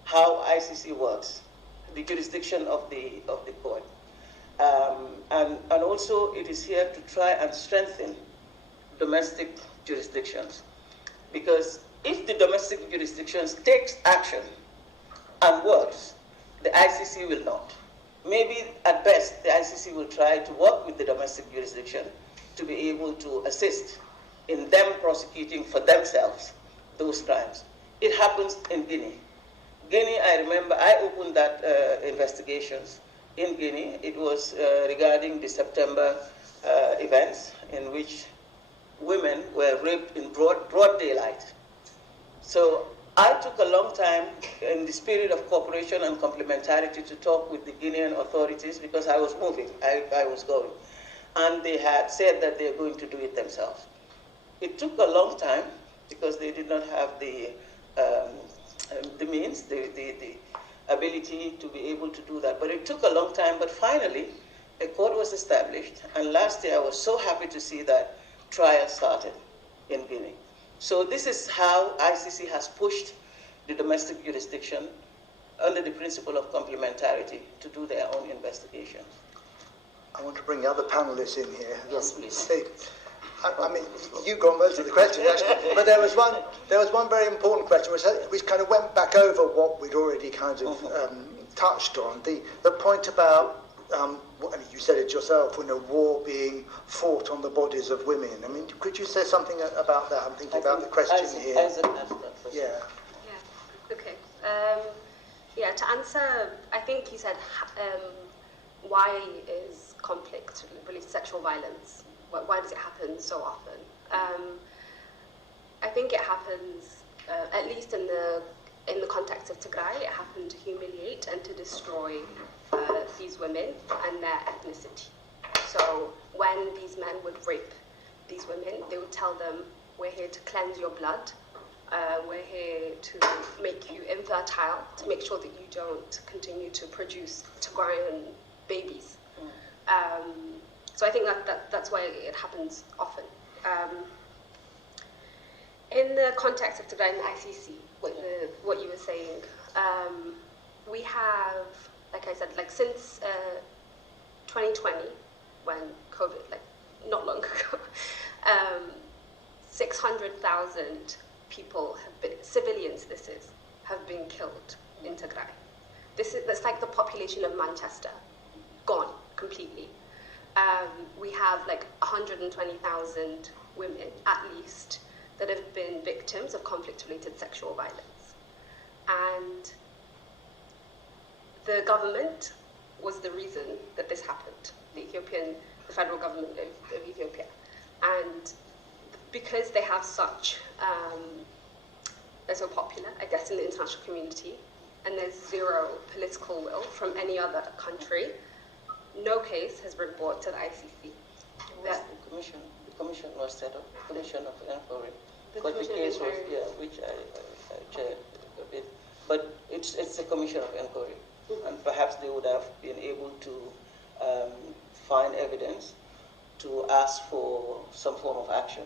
how ICC works, the jurisdiction of the court. And also it is here to try and strengthen domestic jurisdictions. Because if the domestic jurisdictions takes action and works, the ICC will not. Maybe at best, the ICC will try to work with the domestic jurisdiction to be able to assist in them prosecuting for themselves those crimes. It happens in Guinea. Guinea, I remember, I opened that investigations in Guinea. It was regarding the September events in which women were raped in broad daylight. So I took a long time in the spirit of cooperation and complementarity to talk with the Guinean authorities, because I was moving, I was going. And they had said that they're going to do it themselves. It took a long time because they did not have the means, the ability to be able to do that. But it took a long time, but finally a court was established, and last year I was so happy to see that trial started in Guinea. So this is how ICC has pushed the domestic jurisdiction under the principle of complementarity to do their own investigations. I want to bring the other panelists in here. Yes, please. I mean, you got most of the questions actually, but there was one very important question which kind of went back over what we'd already kind of touched on. The point about, I mean, you said it yourself, war being fought on the bodies of women. I mean, could you say something about that? I'm thinking about the question here. Yeah. Okay. To answer, I think you said, why is conflict related to sexual violence? Why does it happen so often? I think it happens, at least in the context of Tigray, it happened to humiliate and to destroy these women and their ethnicity. So when these men would rape these women, they would tell them, we're here to cleanse your blood, we're here to make you infertile, to make sure that you don't continue to produce Tigrayan babies. So I think that's why it happens often. In the context of Tigray and ICC, what you were saying, we have, like I said, since 2020, when COVID, not long ago, 600,000 people have been, civilians have been killed in Tigray. That's like the population of Manchester, gone completely. We have 120,000 women, at least, that have been victims of conflict-related sexual violence. And the government was the reason that this happened, the federal government of Ethiopia. And because they have they're so popular, I guess, in the international community, and there's zero political will from any other country, no case has been brought to the ICC. The commission was set up, commission of inquiry. But the case was, which I chaired a bit. But it's a commission of inquiry. And perhaps they would have been able to find evidence to ask for some form of action,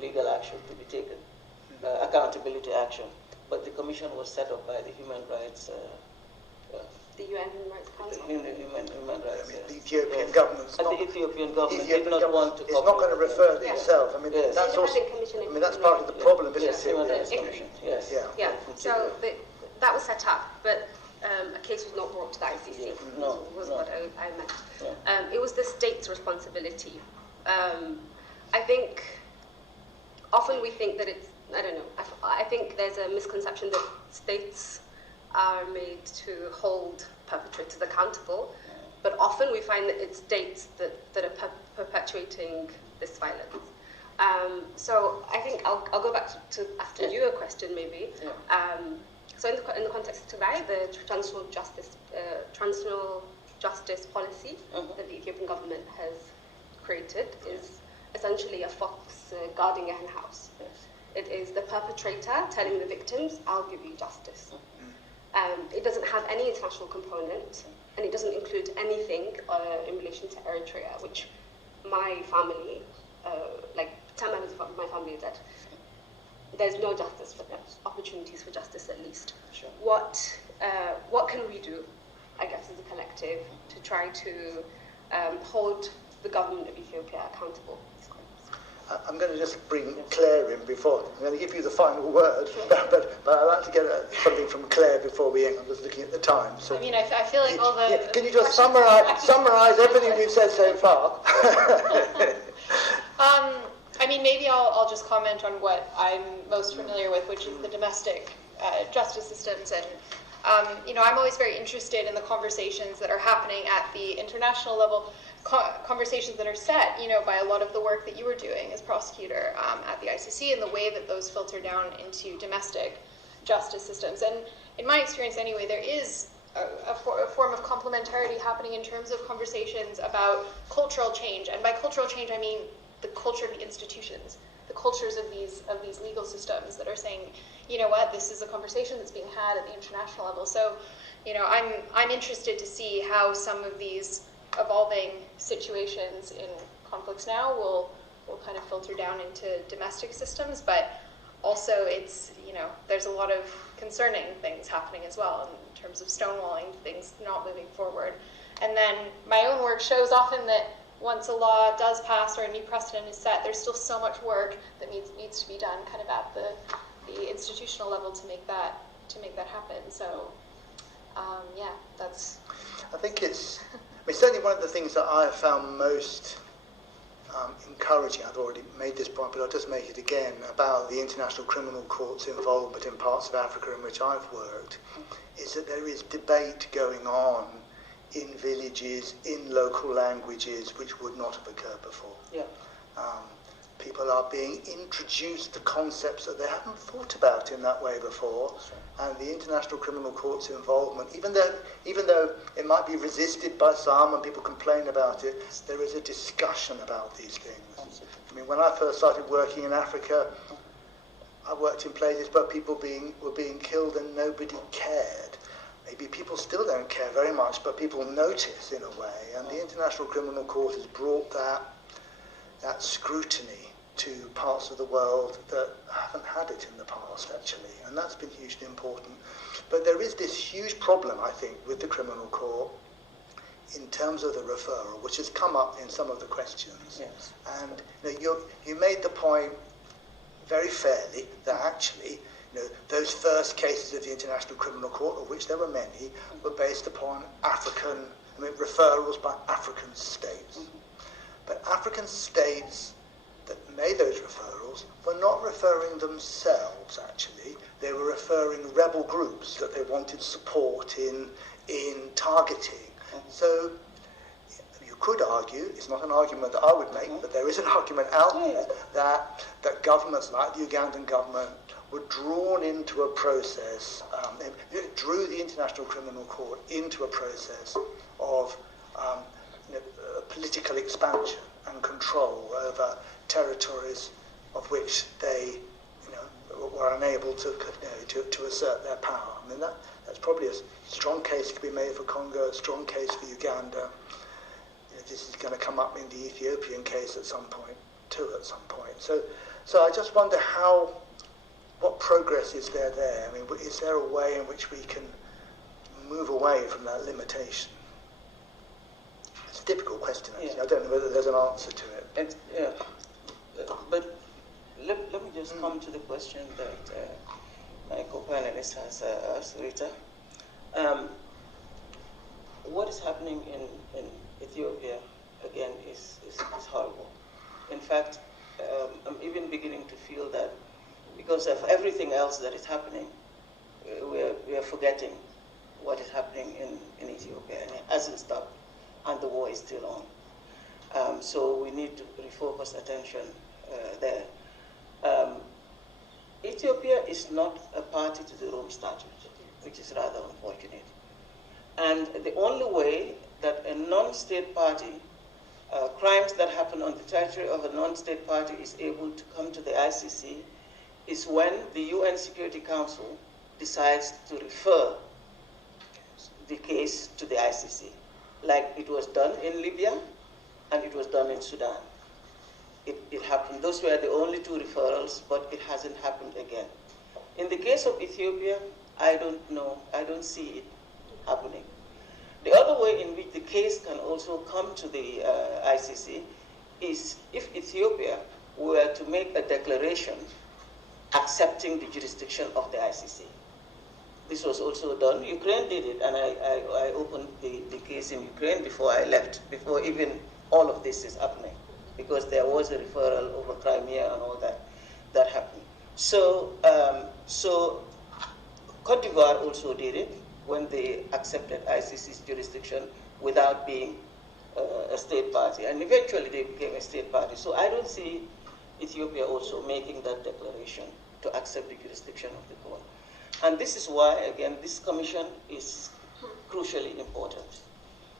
legal action to be taken, accountability action. But the commission was set up by the Human Rights the UN Human Rights Council? Human Rights. The Ethiopian government. The Ethiopian government did not want to. It's not going to refer to itself. I mean, that's also. I mean, that's part of the problem, isn't it? Human Rights Commission. Yes. Yeah. So that was set up, but a case was not brought to the ICC. Was what I meant. Yeah. It was the state's responsibility. I think often we think that it's. I don't know. I think there's a misconception that states are made to hold perpetrators accountable, but often we find that it's states that are perpetuating this violence. So I think I'll go back to after you a question maybe. Yeah. So in the context of Tigray, the transitional justice policy that the Ethiopian government has created is essentially a fox guarding a hen house. Yes. It is the perpetrator telling the victims, I'll give you justice. It doesn't have any international component, and it doesn't include anything in relation to Eritrea, which my family, 10 members of my family are dead. There's no justice for them, opportunities for justice at least. Sure. What can we do, I guess, as a collective to try to hold the government of Ethiopia accountable? I'm going to just bring Claire in before. I'm going to give you the final word, but I'd like to get something from Claire before we end. I'm just looking at the time. So I mean, I feel like all the... Yeah, can you just summarize everything we've said so far? I mean, maybe I'll just comment on what I'm most familiar with, which is the domestic justice systems. And, I'm always very interested in the conversations that are happening at the international level, conversations that are set, by a lot of the work that you were doing as prosecutor at the ICC, and the way that those filter down into domestic justice systems. And in my experience anyway, there is a form of complementarity happening in terms of conversations about cultural change. And by cultural change, I mean the culture of the institutions, the cultures of these legal systems that are saying, you know what, this is a conversation that's being had at the international level. So, I'm interested to see how some of these evolving situations in conflicts now will kind of filter down into domestic systems. But also it's, there's a lot of concerning things happening as well in terms of stonewalling, things not moving forward. And then my own work shows often that once a law does pass or a new precedent is set, there's still so much work that needs to be done kind of at the institutional level to make that happen. So yeah, that's... I think it's, certainly one of the things that I have found most encouraging, I've already made this point, but I'll just make it again, about the International Criminal Court's involvement in parts of Africa in which I've worked, is that there is debate going on in villages, in local languages, which would not have occurred before. Yeah. People are being introduced to concepts that they haven't thought about in that way before, and the International Criminal Court's involvement, even though it might be resisted by some and people complain about it, there is a discussion about these things. I mean, when I first started working in Africa, I worked in places where people were being killed and nobody cared. Maybe people still don't care very much, but people notice in a way, and the International Criminal Court has brought that scrutiny to parts of the world that haven't had it in the past, actually, and that's been hugely important. But there is this huge problem, I think, with the criminal court in terms of the referral, which has come up in some of the questions. Yes. And you made the point very fairly that actually, those first cases of the International Criminal Court, of which there were many, were based upon referrals by African states. But African states that made those referrals were not referring themselves, actually. They were referring rebel groups that they wanted support in targeting. So you could argue, it's not an argument that I would make, but there is an argument out there that governments like the Ugandan government were drawn into a process, drew the International Criminal Court into a process of political expansion and control over territories of which they were unable to assert their power. I mean, that's probably a strong case to be made for Congo, a strong case for Uganda. This is going to come up in the Ethiopian case at some point, too, at some point. So I just wonder what progress is there? I mean, is there a way in which we can move away from that limitation? It's a difficult question, actually. I don't know whether there's an answer to it. But let me just come to the question that my co-panelist has asked, Rita. What is happening in Ethiopia, again, is horrible. In fact, I'm even beginning to feel that because of everything else that is happening, we are forgetting what is happening in Ethiopia, and it hasn't stopped, and the war is still on. So we need to refocus attention there. Ethiopia is not a party to the Rome Statute, which is rather unfortunate. And the only way that a non-state party, crimes that happen on the territory of a non-state party is able to come to the ICC is when the UN Security Council decides to refer the case to the ICC, like it was done in Libya and it was done in Sudan. It happened. Those were the only two referrals, but it hasn't happened again. In the case of Ethiopia, I don't know. I don't see it happening. The other way in which the case can also come to the ICC is if Ethiopia were to make a declaration accepting the jurisdiction of the ICC. This was also done. Ukraine did it, and I opened the case in Ukraine before I left, before even all of this is happening, because there was a referral over Crimea and all that happened. So Cote d'Ivoire also did it when they accepted ICC's jurisdiction without being a state party, and eventually they became a state party. So I don't see Ethiopia also making that declaration to accept the jurisdiction of the court. And this is why, again, this commission is crucially important.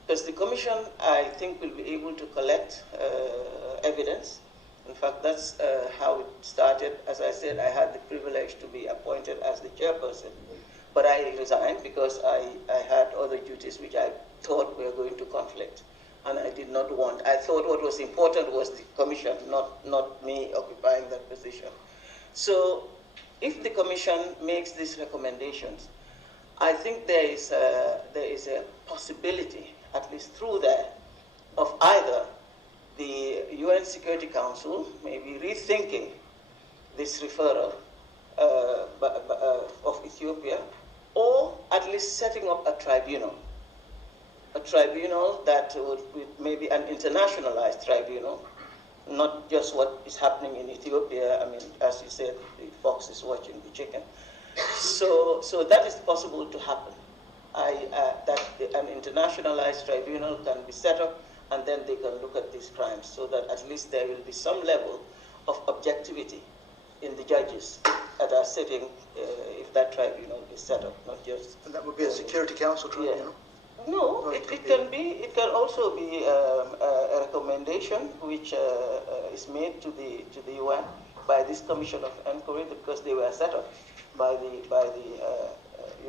Because the commission, I think, will be able to collect evidence. In fact, that's how it started. As I said, I had the privilege to be appointed as the chairperson. But I resigned because I had other duties which I thought were going to conflict. And I did not want. I thought what was important was the commission, not me occupying that position. So if the Commission makes these recommendations, I think there is a possibility, at least through there, of either the UN Security Council maybe rethinking this referral of Ethiopia, or at least setting up a tribunal that would maybe an internationalized tribunal, not just what is happening in Ethiopia. I mean, as you said, the fox is watching the chicken. So that is possible to happen. That an internationalized tribunal can be set up, and then they can look at these crimes, so that at least there will be some level of objectivity in the judges that are sitting if that tribunal is set up, not just. And that would be a Security Council tribunal. Yeah. No, it can be. It can also be a recommendation which is made to the UN by this Commission of Inquiry, because they were set up by the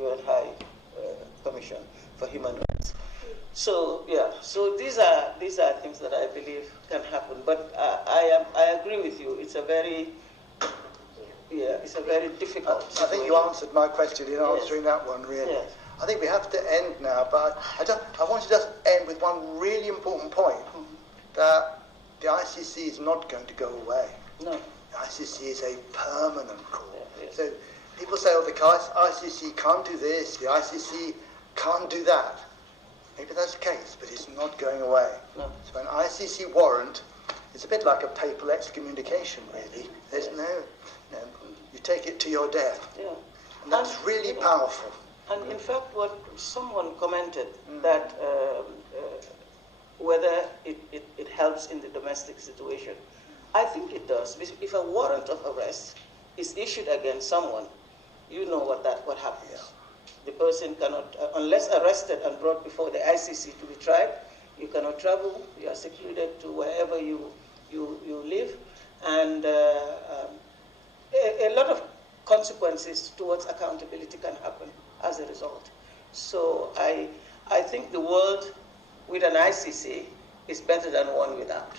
UN High Commission for Human Rights. So yeah, so these are things that I believe can happen. But I agree with you. It's a very difficult. I think you answered my question in answering that one, really. Yes. I think we have to end now, but I want to just end with one really important point, that the ICC is not going to go away. No. The ICC is a permanent court. Yeah, yes. So people say, oh, the ICC can't do this, the ICC can't do that. Maybe that's the case, but it's not going away. No. So an ICC warrant is a bit like a papal excommunication, really. There's you take it to your death. Yeah. And that's really powerful. And in fact, what someone commented, that whether it helps in the domestic situation, I think it does. If a warrant of arrest is issued against someone, you know what happens. Yeah. The person cannot, unless arrested and brought before the ICC to be tried, you cannot travel. You are secluded to wherever you live, and a lot of consequences towards accountability can happen as a result. So I think the world with an ICC is better than one without.